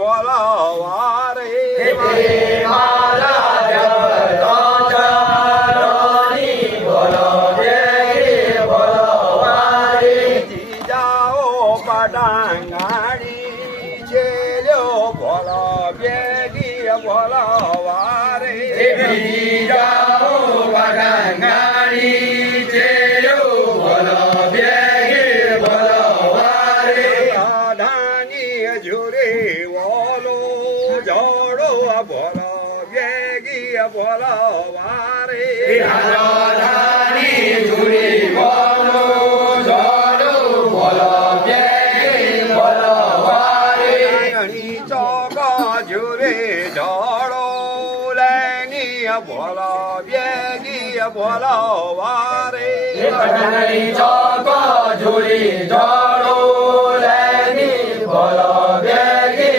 બોલાવા રે મારા જગતો ચારોની બોલો વેગી બોલો વારી જીજાઓ પડાંગાણી છેલ્યો બોલો બેગી બોલાવા રે બીજાઓ વડાંગાણી ચેયો બોલો વેગી બોલો વારી રાધાની જોરે બોલો જોડો બોલો બેગી બોલાવા રે રાધાની જુડી બોલો જોડો બોલો વેગી બોલો વારી નાયણી ચોક જોરે જોડો લેની બોલો બેગી બોલાવા રે કઠણી ચોકો જુડી જોડો લેની બોલો વેગી